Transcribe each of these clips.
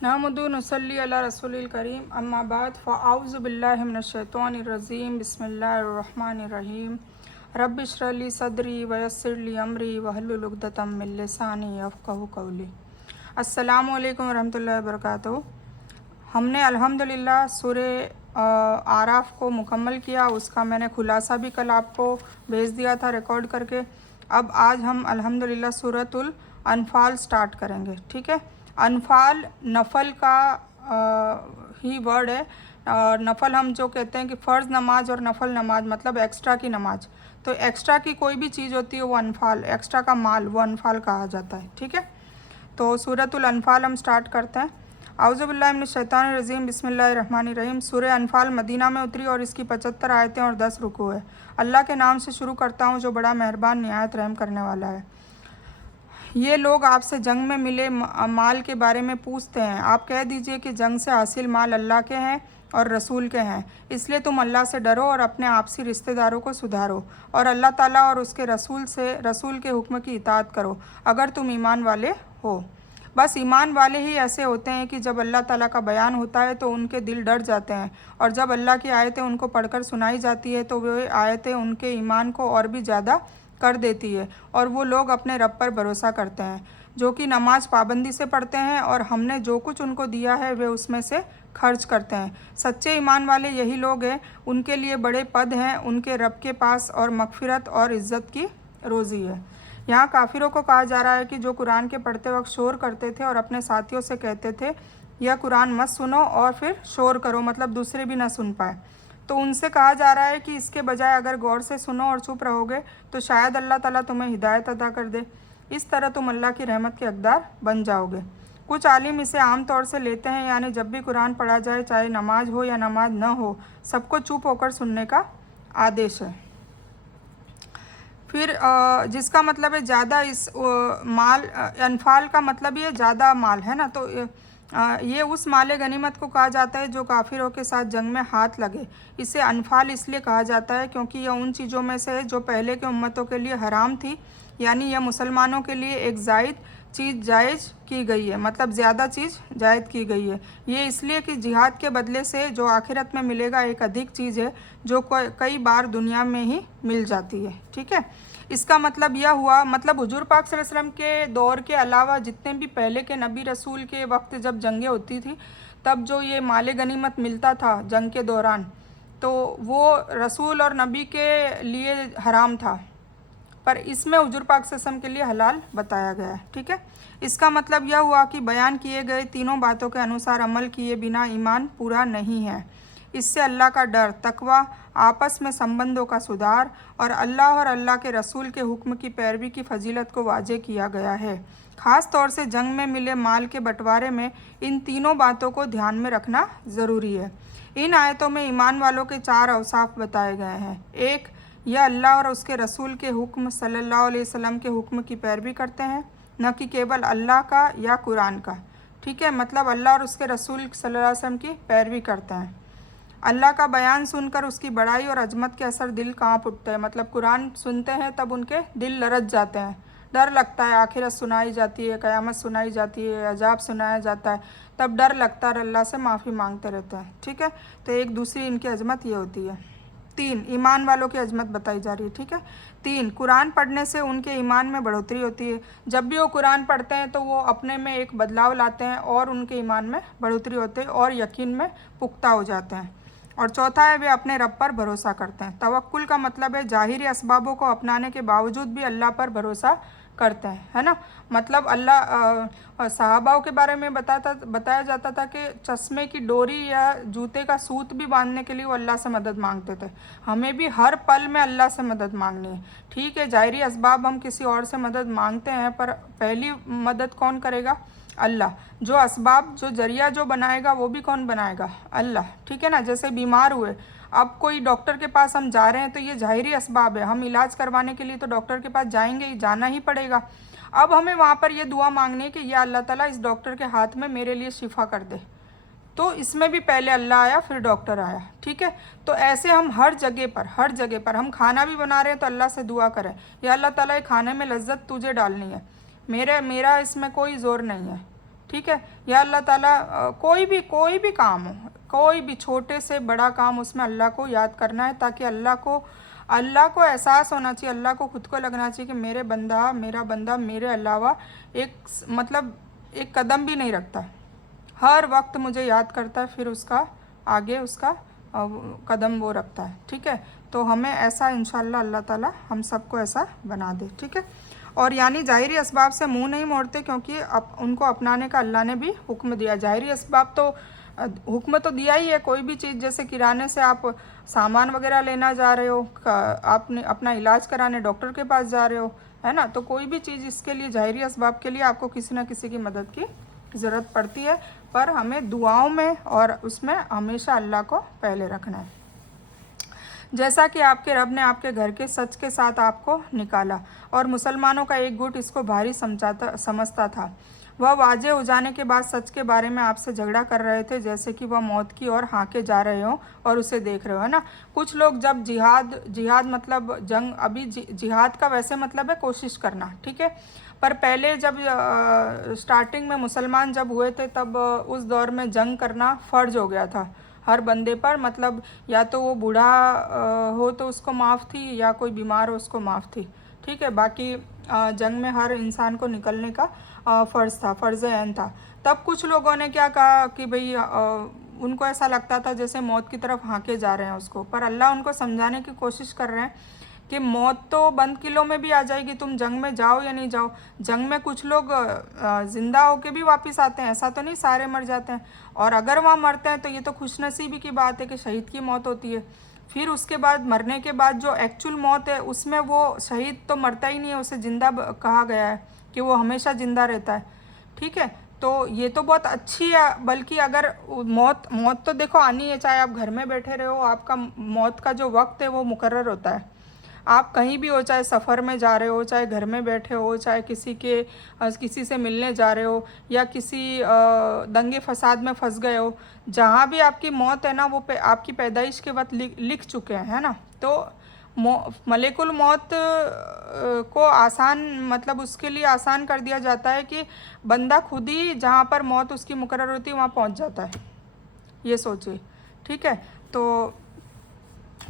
नहमदु नसल्ली अला रसूलिल करीम अम्मा बाद फ़अऊज़ु बिल्लाहि मिनश्शैतानिर्रजीम बिस्मिल्लाहिर्रहमानिर्रहीम रब्बि इश्रह ली सदरी वयस्सिर ली अमरी वहल्लुल उक़दतम मिन लिसानी यफ़क़हू क़ौली। अस्सलामु अलैकुम वरहमतुल्लाहि वबरकातुहू। हमने अल्हम्दुलिल्लाह सूरह आराफ को मुकम्मल किया। उसका मैंने खुलासा भी कल आपको भेज दिया था रिकॉर्ड करके। अब आज हम अल्हम्दुलिल्लाह सूरतुल अनफ़ाल स्टार्ट करेंगे। ठीक है, अनफ़ाल नफ़ल का ही वर्ड है। नफ़ल हम जो कहते हैं कि फ़र्ज़ नमाज और नफ़ल नमाज मतलब एक्स्ट्रा की नमाज। तो एक्स्ट्रा की कोई भी चीज़ होती है वो अनफ़ाल, एक्स्ट्रा का माल वो अनफ़ाल कहा जाता है। ठीक है, तो सूरतुल अनफ़ाल हम स्टार्ट करते हैं। आउज़ु बिल्लाहि मिनश शैतानिर रजीम बिस्मिल्लाहिर्रहमानिर्रहीम। सूरह अनफ़ाल मदीना में उतरी और इसकी 75 आयतें और 10 रुकू है। अल्लाह के नाम से शुरू करता हूँ जो बड़ा मेहरबान निहायत रहम करने वाला है। ये लोग आपसे जंग में मिले माल के बारे में पूछते हैं। आप कह दीजिए कि जंग से हासिल माल अल्लाह के हैं और रसूल के हैं, इसलिए तुम अल्लाह से डरो और अपने आपसी रिश्तेदारों को सुधारो और अल्लाह ताला और उसके रसूल के हुक्म की इताअत करो अगर तुम ईमान वाले हो। बस ईमान वाले ही ऐसे होते हैं कि जब अल्लाह ताला का बयान होता है तो उनके दिल डर जाते हैं और जब अल्लाह की आयतें उनको पढ़कर सुनाई जाती है तो वे आयतें उनके ईमान को और भी ज़्यादा कर देती है और वो लोग अपने रब पर भरोसा करते हैं जो कि नमाज पाबंदी से पढ़ते हैं और हमने जो कुछ उनको दिया है वे उसमें से खर्च करते हैं। सच्चे ईमान वाले यही लोग हैं, उनके लिए बड़े पद हैं उनके रब के पास और मगफिरत और इज़्ज़त की रोज़ी है। यहाँ काफिरों को कहा जा रहा है कि जो कुरान के पढ़ते वक्त शोर करते थे और अपने साथियों से कहते थे यह कुरान मत सुनो और फिर शोर करो, मतलब दूसरे भी ना सुन पाए, तो उनसे कहा जा रहा है कि इसके बजाय अगर गौर से सुनो और चुप रहोगे तो शायद अल्लाह ताला तुम्हें हिदायत अता कर दे। इस तरह तुम अल्लाह की रहमत के हकदार बन जाओगे। कुछ आलिम इसे आम तौर से लेते हैं, यानी जब भी कुरान पढ़ा जाए चाहे नमाज हो या नमाज न हो सबको चुप होकर सुनने का आदेश है। फिर जिसका मतलब है ज़्यादा, इस माल अनफाल का मतलब ये ज़्यादा माल है ना, तो ये उस माले गनीमत को कहा जाता है जो काफिरों के साथ जंग में हाथ लगे। इसे अनफाल इसलिए कहा जाता है क्योंकि यह उन चीज़ों में से है जो पहले के उम्मतों के लिए हराम थी, यानी यह मुसलमानों के लिए एक जायद चीज़ जायज़ की गई है, मतलब ज़्यादा चीज़ जायद की गई है। ये इसलिए कि जिहाद के बदले से जो आखिरत में मिलेगा एक अधिक चीज़ है जो कई बार दुनिया में ही मिल जाती है। ठीक है, इसका मतलब यह हुआ, मतलब हुजूर पाक सल्लल्लाहु अलैहि वसल्लम के दौर के अलावा जितने भी पहले के नबी रसूल के वक्त जब जंगें होती थी तब जो ये माले गनीमत मिलता था जंग के दौरान, तो वो रसूल और नबी के लिए हराम था, पर इसमें हुजूर पाक सल्लल्लाहु अलैहि वसल्लम के लिए हलाल बताया गया है। ठीक है, इसका मतलब यह हुआ कि बयान किए गए तीनों बातों के अनुसार अमल किए बिना ईमान पूरा नहीं है। इससे अल्लाह का डर, तकवा, आपस में संबंधों का सुधार और अल्लाह के रसूल के हुक्म की पैरवी की फजीलत को वाजे किया गया है। ख़ास तौर से जंग में मिले माल के बंटवारे में इन तीनों बातों को ध्यान में रखना ज़रूरी है। इन आयतों में ईमान वालों के 4 अवसाफ बताए गए हैं। 1, यह अल्लाह और उसके रसूल के हुक्म सल्लल्लाहु अलैहि वसल्लम के हुक्म की पैरवी करते हैं, न कि केवल अल्लाह का या कुरान का। ठीक है, मतलब अल्लाह और उसके रसूल सल्लल्लाहु अलैहि वसल्लम की पैरवी करते हैं। अल्लाह का बयान सुनकर उसकी बड़ाई और अजमत के असर दिल काँप उठते हैं, मतलब कुरान सुनते हैं तब उनके दिल लरज जाते हैं, डर लगता है। आखिरत सुनाई जाती है, क़यामत सुनाई जाती है, अजाब सुनाया जाता है, तब डर लगता है, अल्लाह से माफ़ी मांगते रहते हैं। ठीक है, तो एक दूसरी इनकी अजमत ये होती है। 3, ईमान वालों की अजमत बताई जा रही है। ठीक है, 3, कुरान पढ़ने से उनके ईमान में बढ़ोतरी होती है। जब भी वो कुरान पढ़ते हैं तो वो अपने में एक बदलाव लाते हैं और उनके ईमान में बढ़ोतरी होती है और यकीन में पुख्ता हो जाते हैं। और चौथा है वे अपने रब पर भरोसा करते हैं। तवक्कुल का मतलब है ज़ाहिरी असबाबों को अपनाने के बावजूद भी अल्लाह पर भरोसा करते हैं, है ना। मतलब अल्लाह सहाबाओं के बारे में बताया जाता था कि चश्मे की डोरी या जूते का सूत भी बांधने के लिए वो अल्लाह से मदद मांगते थे। हमें भी हर पल में अल्लाह से मदद मांगनी है। ठीक है, ज़ाहिरी असबाब हम किसी और से मदद मांगते हैं, पर पहली मदद कौन करेगा? अल्लाह। जो असबाब, जो जरिया जो बनाएगा वो भी कौन बनाएगा? अल्लाह। ठीक है ना, जैसे बीमार हुए, अब कोई डॉक्टर के पास हम जा रहे हैं तो ये ज़ाहिरी असबाब है, हम इलाज करवाने के लिए तो डॉक्टर के पास जाएंगे ही, जाना ही पड़ेगा। अब हमें वहाँ पर ये दुआ मांगनी है कि या अल्लाह ताला इस डॉक्टर के हाथ में मेरे लिए शिफा कर दे, तो इसमें भी पहले अल्लाह आया फिर डॉक्टर आया। ठीक है, तो ऐसे हम हर जगह पर हम खाना भी बना रहे हैं तो अल्लाह से दुआ करें, या अल्लाह ताला ये खाने में लज्जत तुझे डालनी है, मेरा इसमें कोई ज़ोर नहीं है। ठीक है। या अल्लाह ताला कोई भी काम हो, कोई भी छोटे से बड़ा काम, उसमें अल्लाह को याद करना है, ताकि अल्लाह को एहसास होना चाहिए, अल्लाह को खुद को लगना चाहिए कि मेरा बंदा मेरे अलावा मतलब एक कदम भी नहीं रखता, हर वक्त मुझे याद करता है, फिर उसका आगे उसका कदम वो रखता है। ठीक है, तो हमें ऐसा इंशाल्लाह अल्लाह ताला हम सबको ऐसा बना दे। ठीक है, और यानी ज़ाहिरी असबाब से मुंह नहीं मोड़ते, क्योंकि उनको अपनाने का अल्लाह ने भी हुक्म दिया। ज़ाहिरी असबाब तो हुक्म तो दिया ही है, कोई भी चीज़, जैसे किराने से आप सामान वगैरह लेना जा रहे हो, आपने अपना इलाज कराने डॉक्टर के पास जा रहे हो, है ना, तो कोई भी चीज़ इसके लिए ज़ाहिरी असबाब के लिए आपको किसी न किसी की मदद की ज़रूरत पड़ती है, पर हमें दुआओं में और उसमें हमेशा अल्लाह को पहले रखना है। जैसा कि आपके रब ने आपके घर के सच के साथ आपको निकाला और मुसलमानों का एक गुट इसको भारी समझता था। वह वाजे हो जाने के बाद सच के बारे में आपसे झगड़ा कर रहे थे, जैसे कि वह मौत की ओर हाँके जा रहे हो और उसे देख रहे हो, है ना। कुछ लोग जब जिहाद मतलब जंग, अभी जिहाद का वैसे मतलब है कोशिश करना, ठीक है, पर पहले जब स्टार्टिंग में मुसलमान जब हुए थे, तब उस दौर में जंग करना फ़र्ज हो गया था हर बंदे पर, मतलब या तो वो बूढ़ा हो तो उसको माफ़ थी, या कोई बीमार हो उसको माफ़ थी। ठीक है, बाकी जंग में हर इंसान को निकलने का फ़र्ज़ ऐन था। तब कुछ लोगों ने क्या कहा कि भाई उनको ऐसा लगता था जैसे मौत की तरफ हाँके जा रहे हैं उसको, पर अल्लाह उनको समझाने की कोशिश कर रहे हैं कि मौत तो बंद किलों में भी आ जाएगी, तुम जंग में जाओ या नहीं जाओ। जंग में कुछ लोग ज़िंदा होके भी वापस आते हैं, ऐसा तो नहीं सारे मर जाते हैं, और अगर वहाँ मरते हैं तो ये तो खुशनसीबी की बात है कि शहीद की मौत होती है। फिर उसके बाद मरने के बाद जो एक्चुअल मौत है, उसमें वो शहीद तो मरता ही नहीं है, उसे ज़िंदा कहा गया है कि वो हमेशा ज़िंदा रहता है। ठीक है, तो ये तो बहुत अच्छी है, बल्कि अगर मौत तो देखो आनी है, चाहे आप घर में बैठे रहे हो, आपका मौत का जो वक्त है वो मुकर्रर होता है। आप कहीं भी हो, चाहे सफ़र में जा रहे हो, चाहे घर में बैठे हो, चाहे किसी से मिलने जा रहे हो, या किसी दंगे फसाद में फंस गए हो, जहाँ भी आपकी मौत है ना, वो आपकी पैदाइश के वक्त लिख चुके हैं, है ना। तो मलेकुल मौत को आसान, मतलब उसके लिए आसान कर दिया जाता है कि बंदा खुद ही जहाँ पर मौत उसकी मुकर्रर होती है वहाँ पहुँच जाता है, ये सोचिए। ठीक है, तो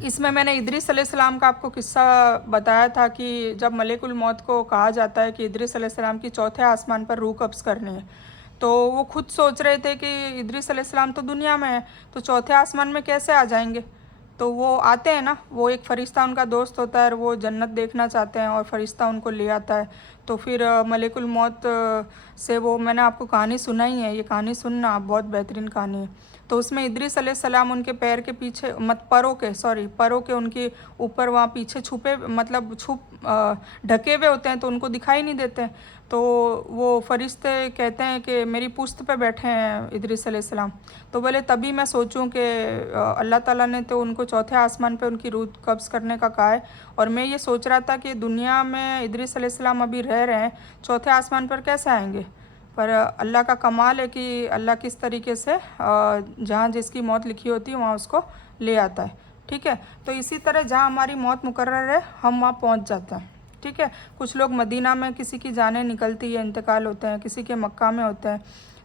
इसमें मैंने इदरीस अलैहिस्सलाम का आपको किस्सा बताया था कि जब मलेकुल मौत को कहा जाता है कि इदरीस अलैहिस्सलाम की चौथे आसमान पर रूह कब्ज़ करनी है, तो वो खुद सोच रहे थे कि इदरीस अलैहिस्सलाम तो दुनिया में है, तो चौथे आसमान में कैसे आ जाएंगे। तो वो आते हैं ना, वो एक फ़रिश्ता उनका दोस्त होता है, वो जन्नत देखना चाहते हैं और फ़रिश्ता उनको ले आता है। तो फिर मलेकुल मौत से वो, मैंने आपको कहानी सुनाई है, ये कहानी सुनना, बहुत बेहतरीन कहानी है। तो उसमें इदरीस अलैहिस्सलाम उनके पैर के पीछे, परों के उनके ऊपर वहाँ पीछे छुपे, मतलब ढके हुए होते हैं, तो उनको दिखाई नहीं देते। तो वो फरिश्ते कहते हैं कि मेरी पुश्त पे बैठे हैं इदरीस अलैहिस्सलाम। तो बोले तभी मैं सोचूं कि अल्लाह ताला ने तो उनको चौथे आसमान पे उनकी रूह कब्ज़ करने का कहा है, और मैं ये सोच रहा था कि दुनिया में इदरीस अलैहिस्सलाम अभी रह रहे हैं, चौथे आसमान पर कैसे आएंगे। पर अल्लाह का कमाल है कि अल्लाह किस तरीके से जहाँ जिसकी मौत लिखी होती है वहाँ उसको ले आता है। ठीक है, तो इसी तरह जहाँ हमारी मौत मुकर्रर है, हम वहाँ पहुँच जाते हैं। ठीक है, कुछ लोग मदीना में किसी की जानें निकलती है, इंतकाल होते हैं, किसी के मक्का में होते हैं।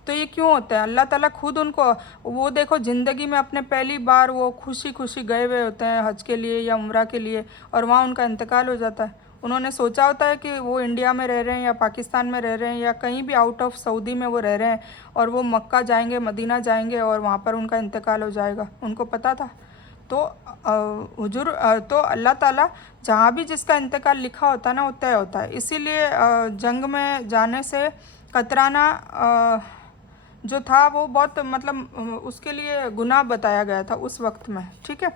तो ये क्यों होता है, अल्लाह ताला खुद उनको, वो देखो ज़िंदगी में अपने पहली बार वो खुशी खुशी गए हुए होते हैं हज के लिए या उम्रा के लिए, और वहाँ उनका इंतकाल हो जाता है। उन्होंने सोचा होता है कि वो इंडिया में रह रहे हैं या पाकिस्तान में रह रहे हैं या कहीं भी आउट ऑफ सऊदी में वो रह रहे हैं, और वो मक्का जाएंगे, मदीना जाएंगे, और वहाँ पर उनका इंतकाल हो जाएगा। उनको पता था। तो हुजूर, तो अल्लाह ताला जहाँ भी जिसका इंतकाल लिखा होता है ना, वो तय होता है। इसीलिए जंग में जाने से कतराना जो था वो बहुत, मतलब उसके लिए गुनाह बताया गया था उस वक्त में। ठीक है,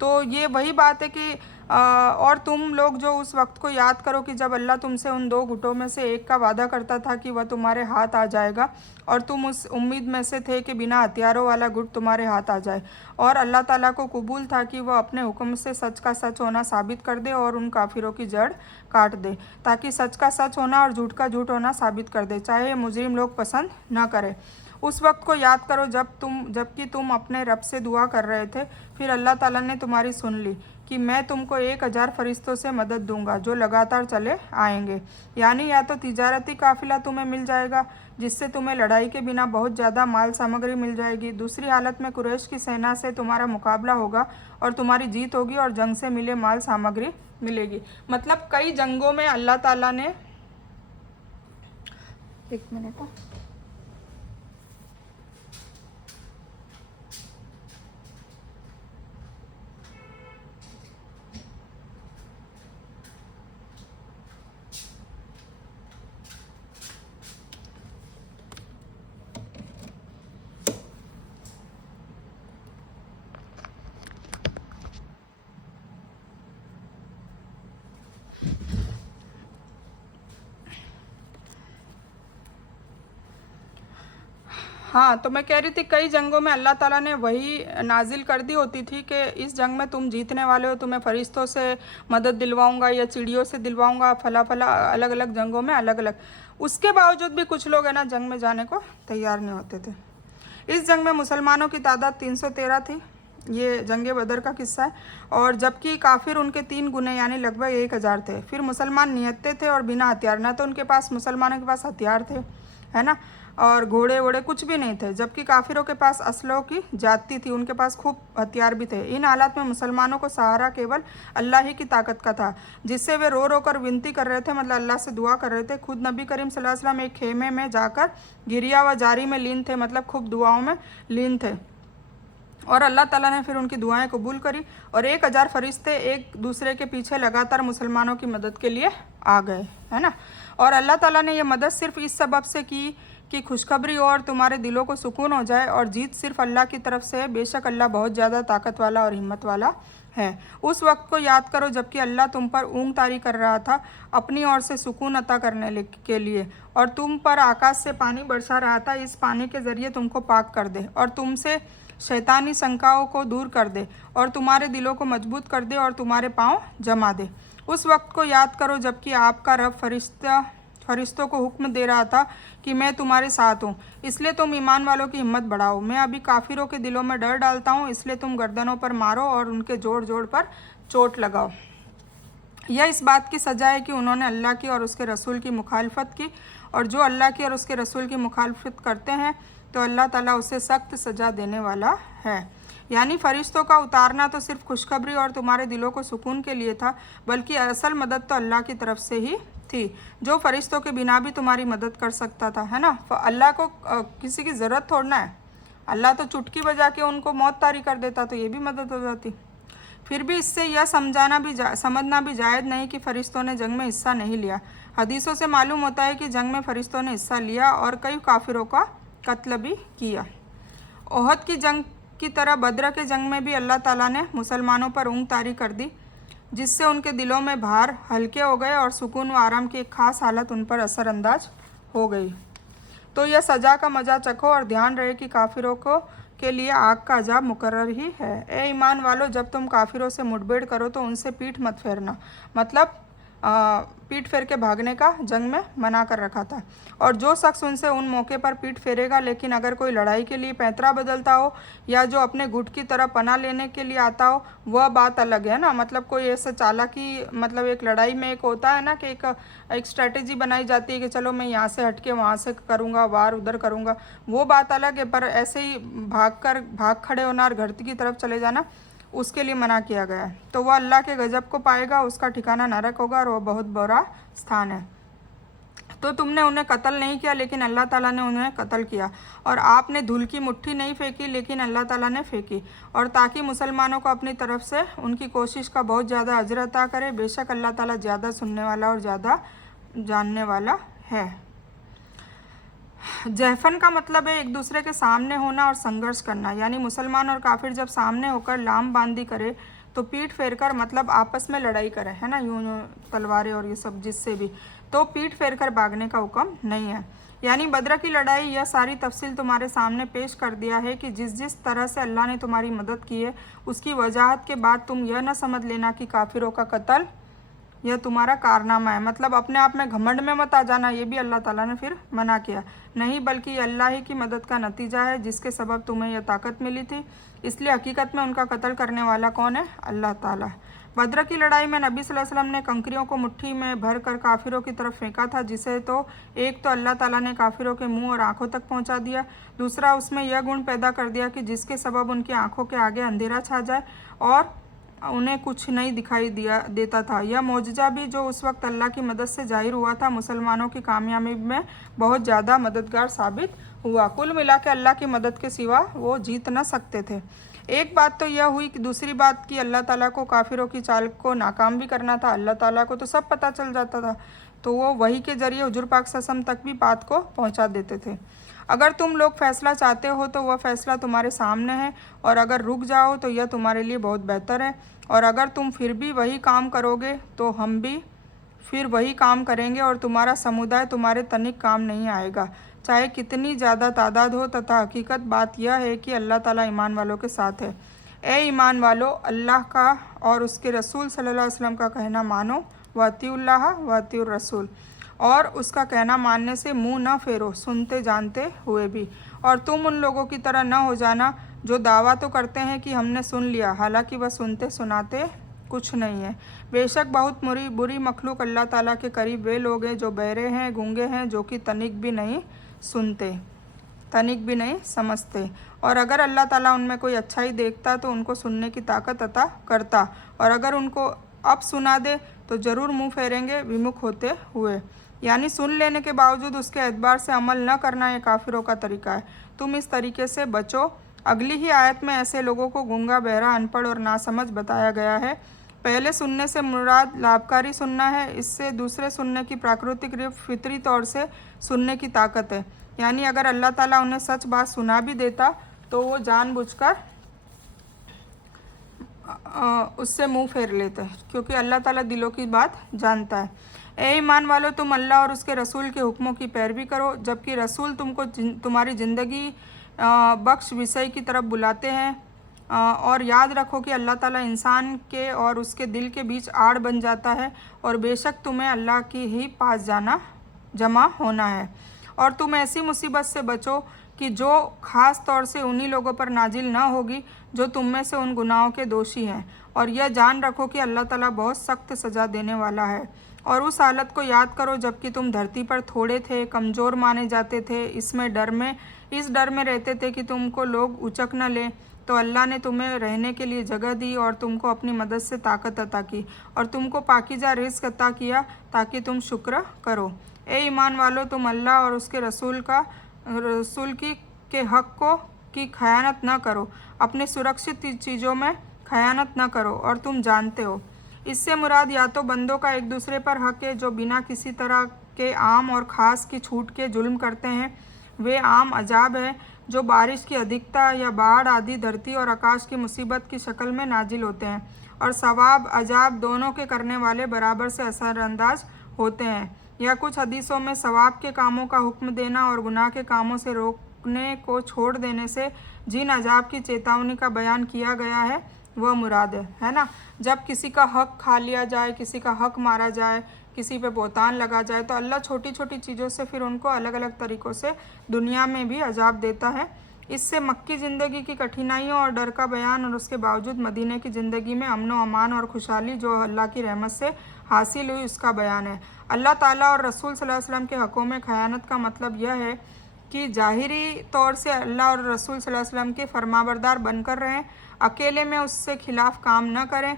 तो ये वही बात है कि और तुम लोग जो उस वक्त को याद करो कि जब अल्लाह तुमसे उन दो गुटों में से एक का वादा करता था कि वह तुम्हारे हाथ आ जाएगा, और तुम उस उम्मीद में से थे कि बिना हथियारों वाला गुट तुम्हारे हाथ आ जाए, और अल्लाह ताला को कबूल था कि वह अपने हुक्म से सच का सच होना साबित कर दे और उन काफिरों की जड़ काट दे, ताकि सच का सच होना और झूठ का झूठ होना साबित कर दे, चाहे मुजरिम लोग पसंद न करें। उस वक्त को याद करो जबकि तुम अपने रब से दुआ कर रहे थे, फिर अल्लाह ताला ने तुम्हारी सुन ली कि मैं तुमको 1000 फरिश्तों से मदद दूंगा जो लगातार चले आएंगे। यानी या तो तिजारती काफिला तुम्हें मिल जाएगा, जिससे तुम्हें लड़ाई के बिना बहुत ज़्यादा माल सामग्री मिल जाएगी। दूसरी हालत में कुरैश की सेना से तुम्हारा मुकाबला होगा और तुम्हारी जीत होगी और जंग से मिले माल सामग्री मिलेगी। मतलब कई जंगों में अल्लाह ताला ने, एक मिनट, हाँ, तो मैं कह रही थी कई जंगों में अल्लाह ताला ने वही नाजिल कर दी होती थी कि इस जंग में तुम जीतने वाले हो, तुम्हें फरिश्तों से मदद दिलवाऊंगा या चिड़ियों से दिलवाऊंगा, फला फला, अलग अलग जंगों में अलग अलग। उसके बावजूद भी कुछ लोग है ना जंग में जाने को तैयार नहीं होते थे। इस जंग में मुसलमानों की तादाद 313 थी। ये जंग बदर का किस्सा है। और जबकि काफिर उनके 3 गुने यानी लगभग 1000 थे। फिर मुसलमान निहत्ते थे और बिना हथियार, ना तो उनके पास, मुसलमानों के पास हथियार थे, है ना, और घोड़े वोड़े कुछ भी नहीं थे, जबकि काफिरों के पास असलों की जाती थी, उनके पास खूब हथियार भी थे। इन हालात में मुसलमानों को सहारा केवल अल्लाह ही की ताकत का था, जिससे वे रो रो कर विनती कर रहे थे, मतलब अल्लाह से दुआ कर रहे थे। खुद नबी करीम सल्लल्लाहु अलैहि वसल्लम एक खेमे में जाकर गिरिया व जारी में लीन थे, मतलब खूब दुआओं में लीन थे। और अल्लाह ताला ने फिर उनकी दुआएं कबूल करी और 1000 फरिश्ते एक दूसरे के पीछे लगातार मुसलमानों की मदद के लिए आ गए, है ना। और अल्लाह ताला ने यह मदद सिर्फ इस सबब से की कि खुशखबरी हो और तुम्हारे दिलों को सुकून हो जाए, और जीत सिर्फ अल्लाह की तरफ से है। बेशक अल्लाह बहुत ज़्यादा ताकत वाला और हिम्मत वाला है। उस वक्त को याद करो जबकि अल्लाह तुम पर ऊँग तारी कर रहा था अपनी ओर से सुकून अता करने के लिए, और तुम पर आकाश से पानी बरसा रहा था। इस पानी के ज़रिए तुमको पाक कर दे और तुमसे शैतानी शंकाओं को दूर कर दे और तुम्हारे दिलों को मजबूत कर दे और तुम्हारे पाँव जमा दे। उस वक्त को याद करो जबकि आपका रब फरिश्तों को हुक्म दे रहा था कि मैं तुम्हारे साथ हूँ, इसलिए तुम ईमान वालों की हिम्मत बढ़ाओ। मैं अभी काफिरों के दिलों में डर डालता हूँ, इसलिए तुम गर्दनों पर मारो और उनके जोड़ जोड़ पर चोट लगाओ। यह इस बात की सज़ा है कि उन्होंने अल्लाह की और उसके रसूल की मुखालफत की, और जो अल्लाह की और उसके रसूल की मुखालफत करते हैं तो अल्लाह ताला उसे सख्त सज़ा देने वाला है। यानी फरिश्तों का उतारना तो सिर्फ खुशखबरी और तुम्हारे दिलों को सुकून के लिए था, बल्कि असल मदद तो अल्लाह की तरफ से ही थी, जो फरिश्तों के बिना भी तुम्हारी मदद कर सकता था, है ना। अल्लाह को किसी की ज़रूरत थोड़ना है, अल्लाह तो चुटकी बजा के उनको मौत तारी कर देता तो ये भी मदद हो जाती। फिर भी इससे यह समझना भी जायज़ नहीं कि फ़रिश्तों ने जंग में हिस्सा नहीं लिया। हदीसों से मालूम होता है कि जंग में फ़रिश्तों ने हिस्सा लिया और कई काफिरों का कत्ल भी किया। ओहद की जंग की तरह बद्र के जंग में भी अल्लाह ताला ने मुसलमानों पर ऊँग तारी कर दी, जिससे उनके दिलों में भार हल्के हो गए और सुकून व आराम की एक ख़ास हालत उन पर असरअंदाज हो गई। तो यह सज़ा का मज़ा चखो और ध्यान रहे कि काफिरों को के लिए आग का अजाब मुकर्रर ही है। ए ईमान वालों, जब तुम काफिरों से मुठभेड़ करो तो उनसे पीठ मत फेरना, मतलब पीठ फेर के भागने का जंग में मना कर रखा था। और जो शख्स उनसे उन मौके पर पीठ फेरेगा, लेकिन अगर कोई लड़ाई के लिए पैंतरा बदलता हो या जो अपने गुट की तरह पनाह लेने के लिए आता हो, वह बात अलग है ना। मतलब कोई ऐसा चालाकी, मतलब एक लड़ाई में एक होता है ना कि एक स्ट्रेटेजी बनाई जाती है कि चलो मैं यहाँ से हटके वहाँ से करूँगा, वार उधर करूँगा, वो बात अलग है। पर ऐसे ही भाग खड़े होना और घर की तरफ चले जाना, उसके लिए मना किया गया है। तो वह अल्लाह के गजब को पाएगा, उसका ठिकाना नरक होगा और वह बहुत बुरा स्थान है। तो तुमने उन्हें कत्ल नहीं किया, लेकिन अल्लाह ताला ने उन्हें कत्ल किया, और आपने धूल की मुट्ठी नहीं फेंकी, लेकिन अल्लाह ताला ने फेंकी, और ताकि मुसलमानों को अपनी तरफ से उनकी कोशिश का बहुत ज़्यादा अजर अता करे। बेशक अल्लाह ताला ज़्यादा सुनने वाला और ज़्यादा जानने वाला है। जहफन का मतलब है एक दूसरे के सामने होना और संघर्ष करना, यानी मुसलमान और काफिर जब सामने होकर लाम बांदी करे तो पीठ फेर कर, मतलब आपस में लड़ाई करे, है ना, यूँ तलवारें और ये सब, जिससे भी, तो पीठ फेर कर भागने का हुक्म नहीं है। यानी बद्र की लड़ाई यह सारी तफसील तुम्हारे सामने पेश कर दिया है कि जिस जिस तरह से अल्लाह ने तुम्हारी मदद की है, उसकी वजाहत के बाद तुम यह न समझ लेना कि काफिरों का कत्ल यह तुम्हारा कारनामा है। मतलब अपने आप में घमंड में मत आ जाना, ये भी अल्लाह ताला ने फिर मना किया। नहीं, बल्कि अल्लाह ही की मदद का नतीजा है, जिसके सबब तुम्हें यह ताकत मिली थी। इसलिए हकीकत में उनका कत्ल करने वाला कौन है? अल्लाह ताला। बद्र की लड़ाई में नबी सल्लल्लाहु अलैहि वसल्लम ने कंकरियों को मुट्ठी में भर कर काफिरों की तरफ फेंका था, जिसे तो एक तो अल्लाह ताला ने काफिरों के मुंह और आंखों तक पहुंचा दिया, दूसरा उसमें यह गुण पैदा कर दिया कि जिसके सबब उनकी आंखों के आगे अंधेरा छा जाए और उन्हें कुछ नहीं दिखाई देता था। यह मौजज़ा भी जो उस वक्त अल्लाह की मदद से जाहिर हुआ था, मुसलमानों की कामयाबी में बहुत ज़्यादा मददगार साबित हुआ। कुल मिला के अल्लाह की मदद के सिवा वो जीत न सकते थे। एक बात तो यह हुई कि दूसरी बात कि अल्लाह ताला को काफिरों की चाल को नाकाम भी करना था। अल्लाह ताला को तो सब पता चल जाता था, तो वो वही के जरिए हुजूर पाक सल्लल्लाहु अलैहि वसल्लम तक भी बात को पहुंचा देते थे। अगर तुम लोग फैसला चाहते हो तो वह फैसला तुम्हारे सामने है, और अगर रुक जाओ तो यह तुम्हारे लिए बहुत बेहतर है, और अगर तुम फिर भी वही काम करोगे तो हम भी फिर वही काम करेंगे, और तुम्हारा समुदाय तुम्हारे तनिक काम नहीं आएगा, चाहे कितनी ज़्यादा तादाद हो। तथा हकीकत बात यह है कि अल्लाह ताला ईमान वालों के साथ है। ए ईमान वालों, अल्लाह का और उसके रसूल सल्लल्लाहु अलैहि वसल्लम का कहना मानो, वातिउल्लाह वातिउर रसूल, और उसका कहना मानने से मुंह न फेरो, सुनते जानते हुए भी। और तुम उन लोगों की तरह न हो जाना जो दावा तो करते हैं कि हमने सुन लिया, हालांकि वह सुनते सुनाते कुछ नहीं है। बेशक बहुत बुरी मखलूक अल्लाह ताला के करीब वे लोग हैं जो बहरे हैं, गूंगे हैं, जो कि तनिक भी नहीं सुनते, तनिक भी नहीं समझते। और अगर अल्लाह ताला उनमें कोई अच्छाई देखता तो उनको सुनने की ताकत अता करता, और अगर उनको अब सुना दे तो ज़रूर मुंह फेरेंगे विमुख होते हुए। यानी सुन लेने के बावजूद उसके एतबार से अमल न करना ये काफिरों का तरीका है। तुम इस तरीके से बचो। अगली ही आयत में ऐसे लोगों को गूंगा, बहरा, अनपढ़ और नासमझ बताया गया है। पहले सुनने से मुराद लाभकारी सुनना है। इससे दूसरे सुनने की प्राकृतिक फितरी तौर से सुनने की ताकत है। यानी अगर अल्लाह ताला उन्हें सच बात सुना भी देता तो वो जानबूझकर उससे मुंह फेर लेते हैं, क्योंकि अल्लाह ताला दिलों की बात जानता है। ए ईमान वालों, तुम अल्लाह और उसके रसूल के हुक्मों की पैरवी करो, जबकि रसूल तुमको तुम्हारी ज़िंदगी बख्श विषय की तरफ बुलाते हैं। और याद रखो कि अल्लाह ताला इंसान के और उसके दिल के बीच आड़ बन जाता है, और बेशक तुम्हें अल्लाह की ही पास जमा होना है। और तुम ऐसी मुसीबत से बचो कि जो ख़ास तौर से उन्हीं लोगों पर नाजिल ना होगी जो तुम में से उन गुनाहों के दोषी हैं। और यह जान रखो कि अल्लाह ताला बहुत सख्त सज़ा देने वाला है। और उस हालत को याद करो जबकि तुम धरती पर थोड़े थे, कमज़ोर माने जाते थे, इस डर में रहते थे कि तुमको लोग उचक न लें, तो अल्लाह ने तुम्हें रहने के लिए जगह दी और तुमको अपनी मदद से ताकत अता की, और तुमको पाकीज़ा रिज़्क़ अता किया ताकि तुम शुक्र करो। ए ईमान वालों, तुम अल्लाह और उसके रसूल के हक़ की खयानत न करो, अपनी सुरक्षित चीज़ों में खयानत न करो, और तुम जानते हो। इससे मुराद या तो बंदों का एक दूसरे पर हक़ है जो बिना किसी तरह के आम और ख़ास की छूट के जुल्म करते हैं। वे आम अजाब है जो बारिश की अधिकता या बाढ़ आदि धरती और आकाश की मुसीबत की शक्ल में नाजिल होते हैं, और सवाब अजाब दोनों के करने वाले बराबर से असरअंदाज होते हैं। या कुछ हदीसों में सवाब के कामों का हुक्म देना और गुनाह के कामों से रोकने को छोड़ देने से जिन अजाब की चेतावनी का बयान किया गया है वह मुराद है ना। जब किसी का हक खा लिया जाए, किसी का हक मारा जाए, किसी पे बोतान लगा जाए, तो अल्लाह छोटी छोटी चीज़ों से फिर उनको अलग अलग तरीक़ों से दुनिया में भी अजाब देता है। इससे मक्की ज़िंदगी की कठिनाइयों और डर का बयान, और उसके बावजूद मदीने की ज़िंदगी में अमन व अमान और खुशहाली जो अल्लाह की रहमत से हासिल हुई उसका बयान है। अल्लाह ताला और रसूल सल्लल्लाहु अलैहि वसल्लम के हक़ों में खयानत का मतलब यह है कि ज़ाहिरी तौर से अल्लाह और रसूल सल्लल्लाहु अलैहि वसल्लम के फरमाबरदार बनकर रहें, अकेले में उससे खिलाफ़ काम न करें।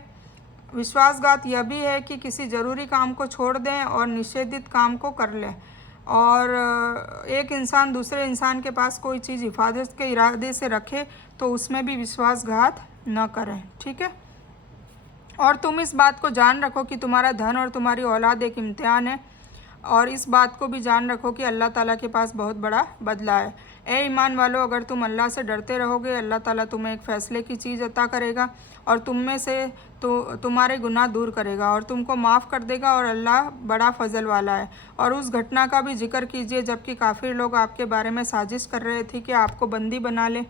विश्वासघात यह भी है कि किसी ज़रूरी काम को छोड़ दें और निषेधित काम को कर लें। और एक इंसान दूसरे इंसान के पास कोई चीज़ हिफाजत के इरादे से रखे तो उसमें भी विश्वासघात न करें, ठीक है। और तुम इस बात को जान रखो कि तुम्हारा धन और तुम्हारी औलाद एक इम्तिहान है, और इस बात को भी जान रखो कि अल्लाह ताला के पास बहुत बड़ा बदला है। ए ईमान वालों, अगर तुम अल्लाह से डरते रहोगे, अल्लाह ताला तुम्हें एक फ़ैसले की चीज़ अता करेगा और तुम में से तो तुम्हारे गुनाह दूर करेगा और तुमको माफ़ कर देगा, और अल्लाह बड़ा फजल वाला है। और उस घटना का भी जिक्र कीजिए जबकि काफिर लोग आपके बारे में साजिश कर रहे थे कि आपको बंदी बना लें,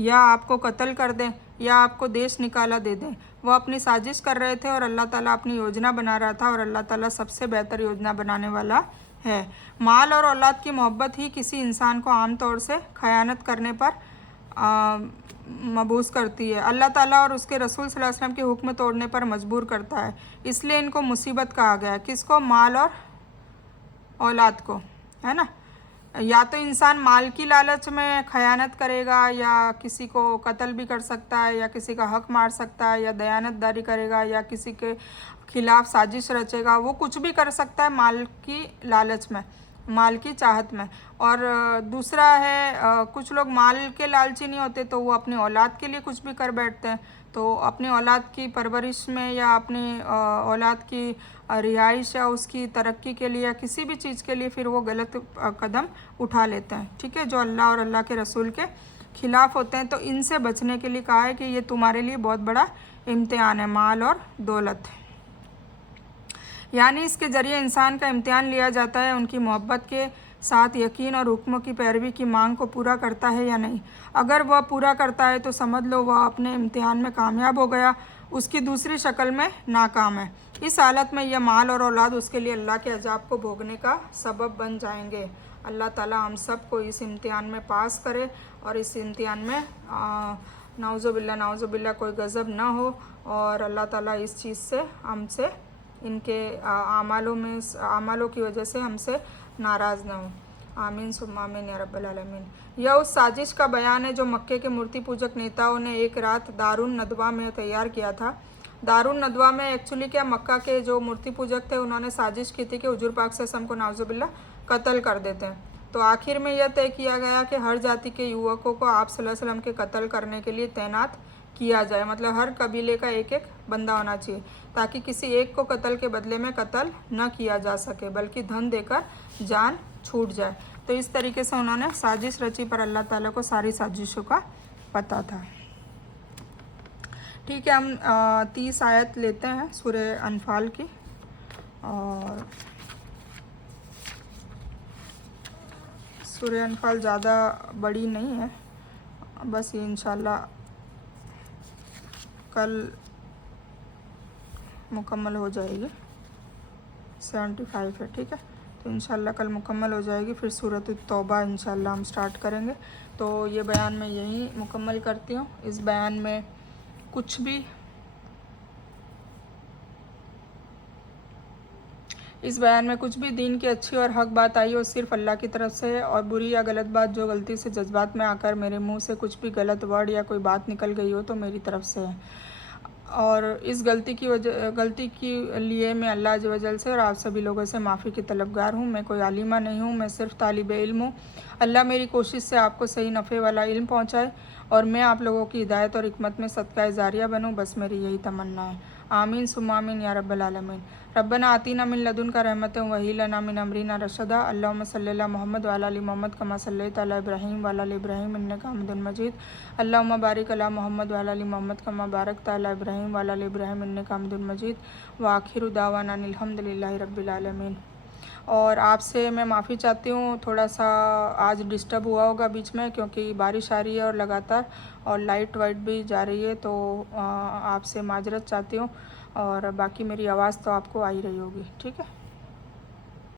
या आपको कत्ल कर दें, या आपको देश निकाला दे दें। वो अपनी साजिश कर रहे थे और अल्लाह ताला अपनी योजना बना रहा था, और अल्लाह ताला सबसे बेहतर योजना बनाने वाला है। माल और औलाद की मोहब्बत ही किसी इंसान को आम तौर से खयानत करने पर मबूस करती है, अल्लाह ताला और उसके रसूल सल्लल्लाहु अलैहि वसल्लम के हुक्म तोड़ने पर मजबूर करता है। इसलिए इनको मुसीबत कहा गया है। किसको? माल और औलाद को, है ना। या तो इंसान माल की लालच में खयानत करेगा, या किसी को कत्ल भी कर सकता है, या किसी का हक मार सकता है, या दयानतदारी करेगा, या किसी के खिलाफ साजिश रचेगा। वो कुछ भी कर सकता है माल की लालच में, माल की चाहत में। और दूसरा है कुछ लोग माल के लालची नहीं होते तो वो अपनी औलाद के लिए कुछ भी कर बैठते हैं। तो अपनी औलाद की परवरिश में, या अपनी औलाद की रिहाइश या उसकी तरक्की के लिए, या किसी भी चीज़ के लिए फिर वो गलत कदम उठा लेते हैं। ठीक है, जो अल्लाह और अल्लाह के रसूल के ख़िलाफ़ होते हैं। तो इनसे बचने के लिए कहा है कि ये तुम्हारे लिए बहुत बड़ा इम्तिहान है, माल और दौलत। यानी इसके ज़रिए इंसान का इम्तिहान लिया जाता है, उनकी मोहब्बत के साथ यकीन और हुक्मों की पैरवी की मांग को पूरा करता है या नहीं। अगर वह पूरा करता है तो समझ लो वह अपने इम्तिहान में कामयाब हो गया, उसकी दूसरी शक्ल में नाकाम है। इस हालत में यह माल और औलाद उसके लिए अल्लाह के अजाब को भोगने का सबब बन जाएंगे। अल्लाह ताला हम सब को इस इम्तिहान में पास करे, और इस इम्तिहान में नाउज़ुबिल्लाह कोई गज़ब ना हो, और अल्लाह ताला इस चीज़ से हमसे, इनके आमालों की वजह से हमसे नाराज़ ना हो। आमीन सुम्मा आमीन या रब्बल आलमीन। यह उस साजिश का बयान है जो मक्के के मूर्ति पूजक नेताओं ने एक रात दारुन नदवा में तैयार किया था। दारुन नदवा में एक्चुअली क्या, मक्का के जो मूर्ति पूजक थे उन्होंने साजिश की थी कि हुजूर पाक सल्लल्लाहु अलैहि वसल्लम को नाउज़ुबिल्लाह कत्ल कर देते हैं। तो आखिर में यह तय किया गया कि हर जाति के युवकों को आप सल्लल्लाहु अलैहि वसल्लम के कत्ल करने के लिए तैनात किया जाए। मतलब हर कबीले का एक एक बंदा होना चाहिए, ताकि किसी एक को कत्ल के बदले में कत्ल न किया जा सके, बल्कि धन देकर जान छूट जाए। तो इस तरीके से उन्होंने साजिश रची, पर अल्लाह ताला को सारी साजिशों का पता था। ठीक है, हम 30 आयत लेते हैं सूरह अनफाल की। और सूरह अनफाल ज़्यादा बड़ी नहीं है, बस ये इंशाल्लाह कल मुकम्मल हो जाएगी। 75 है, ठीक है। तो इंशाल्लाह कल मुकम्मल हो जाएगी, फिर सूरत तौबा इंशाल्लाह हम स्टार्ट करेंगे। तो ये बयान मैं यहीं मुकम्मल करती हूँ। इस बयान में कुछ भी दीन की अच्छी और हक बात आई हो सिर्फ अल्लाह की तरफ से है, और बुरी या गलत बात जो गलती से जज्बात में आकर मेरे मुंह से कुछ भी गलत वर्ड या कोई बात निकल गई हो तो मेरी तरफ से है। और इस गलती के लिए मैं अल्लाह अज़्ज़ व जल से और आप सभी लोगों से माफ़ी की तलबगार हूँ। मैं कोई आलिमा नहीं हूँ, मैं सिर्फ तालिब इल्म हूँ। अल्लाह मेरी कोशिश से आपको सही नफ़े वाला इल्म पहुँचाए, और मैं आप लोगों की हिदायत और हिकमत में सदका जारिया बनूँ, बस मेरी यही तमन्ना है। आमीन सुम्मा आमीन या रब्बल आलमीन। रब्बना आतीना मिन लदुनका रहमतन व हय्यि लना मिन अमरिना रशदा। अल्लाहुम्मा सल्लि अला मुहम्मद व अला आलि मुहम्मद कमा सल्लैता अला इब्राहीम व अला आलि इब्राहीम इन्नका हमीदुम मजीद। अल्लाहुम्मा बारिक अला मुहम्मद व अला आलि मुहम्मद कमा बारकता अला इब्राहीम व अला आलि इब्राहीम इन्नका हमीदुम मजीद। व आखिरु दावाना अनिल हम्दुलिल्लाहि रब्बिल आलमीन। और आपसे मैं माफ़ी चाहती हूँ, थोड़ा सा आज डिस्टर्ब हुआ होगा बीच में, क्योंकि बारिश आ रही है और लगातार, और लाइट वाइट भी जा रही है। तो आपसे माजरत चाहती हूँ, और बाकी मेरी आवाज़ तो आपको आ ही रही होगी, ठीक है।